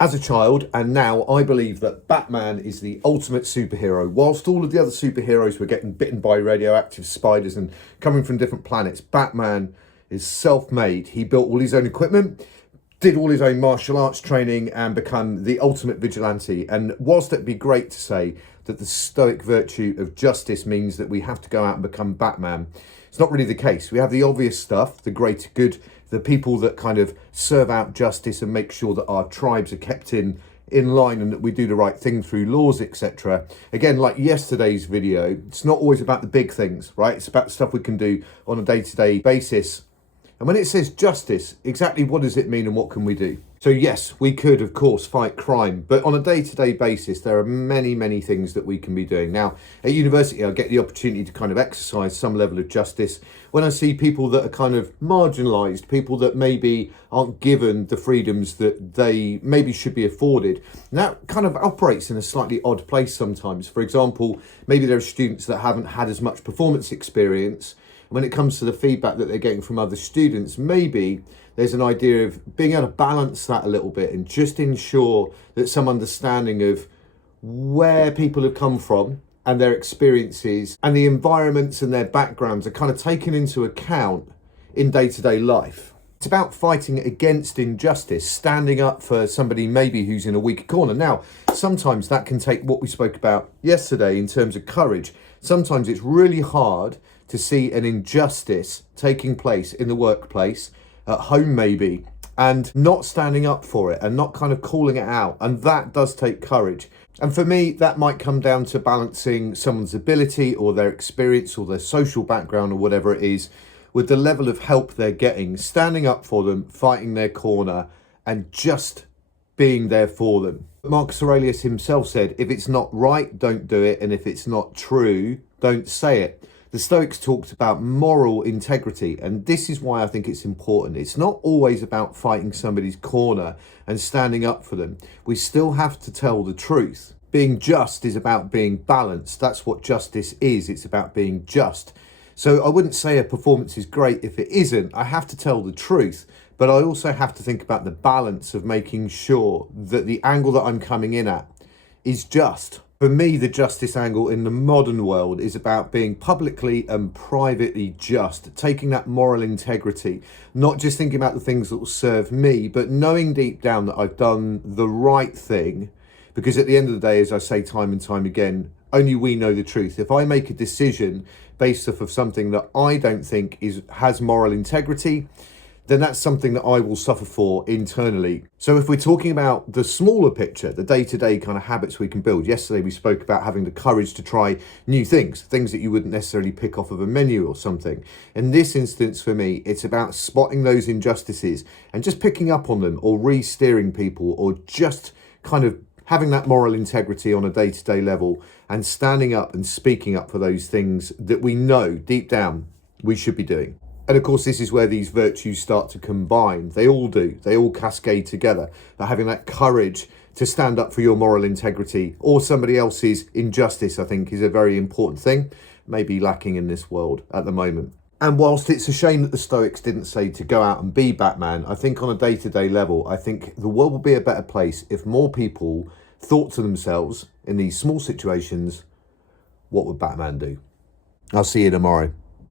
As a child, and now, I believe that Batman is the ultimate superhero. Whilst all of the other superheroes were getting bitten by radioactive spiders and coming from different planets, Batman is self-made. He built all his own equipment, did all his own martial arts training, and become the ultimate vigilante. And whilst it'd be great to say that the stoic virtue of justice means that we have to go out and become Batman, it's not really the case. We have the obvious stuff, the greater good, the people that kind of serve out justice and make sure that our tribes are kept in line and that we do the right thing through laws, etc. Again, like yesterday's video, it's not always about the big things, right? It's about stuff we can do on a day-to-day basis. And when it says justice, exactly what does it mean and what can we do? So yes, we could, of course, fight crime, but on a day-to-day basis, there are many, many things that we can be doing. Now, at university, I get the opportunity to kind of exercise some level of justice. When I see people that are kind of marginalised, people that maybe aren't given the freedoms that they maybe should be afforded, and that kind of operates in a slightly odd place sometimes. For example, maybe there are students that haven't had as much performance experience. When it comes to the feedback that they're getting from other students, maybe there's an idea of being able to balance that a little bit and just ensure that some understanding of where people have come from and their experiences and the environments and their backgrounds are kind of taken into account in day-to-day life. It's about fighting against injustice, standing up for somebody maybe who's in a weaker corner. Now, sometimes that can take what we spoke about yesterday in terms of courage. Sometimes it's really hard to see an injustice taking place in the workplace, at home maybe, and not standing up for it and not kind of calling it out. And that does take courage. And for me, that might come down to balancing someone's ability or their experience or their social background or whatever it is with the level of help they're getting, standing up for them, fighting their corner, and just being there for them. Marcus Aurelius himself said, if it's not right, don't do it. And if it's not true, don't say it. The Stoics talked about moral integrity, and this is why I think it's important. It's not always about fighting somebody's corner and standing up for them. We still have to tell the truth. Being just is about being balanced. That's what justice is. It's about being just. So I wouldn't say a performance is great if it isn't. I have to tell the truth, but I also have to think about the balance of making sure that the angle that I'm coming in at is just. For me, the justice angle in the modern world is about being publicly and privately just, taking that moral integrity, not just thinking about the things that will serve me, but knowing deep down that I've done the right thing. Because at the end of the day, as I say time and time again, only we know the truth. If I make a decision based off of something that I don't think has moral integrity, then that's something that I will suffer for internally. So if we're talking about the smaller picture, the day-to-day kind of habits we can build. Yesterday we spoke about having the courage to try new things that you wouldn't necessarily pick off of a menu or something. In this instance for me, it's about spotting those injustices and just picking up on them or re-steering people or just kind of having that moral integrity on a day-to-day level and standing up and speaking up for those things that we know deep down we should be doing. And of course, this is where these virtues start to combine. They all do. They all cascade together. But having that courage to stand up for your moral integrity or somebody else's injustice, I think, is a very important thing, maybe lacking in this world at the moment. And whilst it's a shame that the Stoics didn't say to go out and be Batman, I think on a day-to-day level, I think the world would be a better place if more people thought to themselves in these small situations, what would Batman do? I'll see you tomorrow.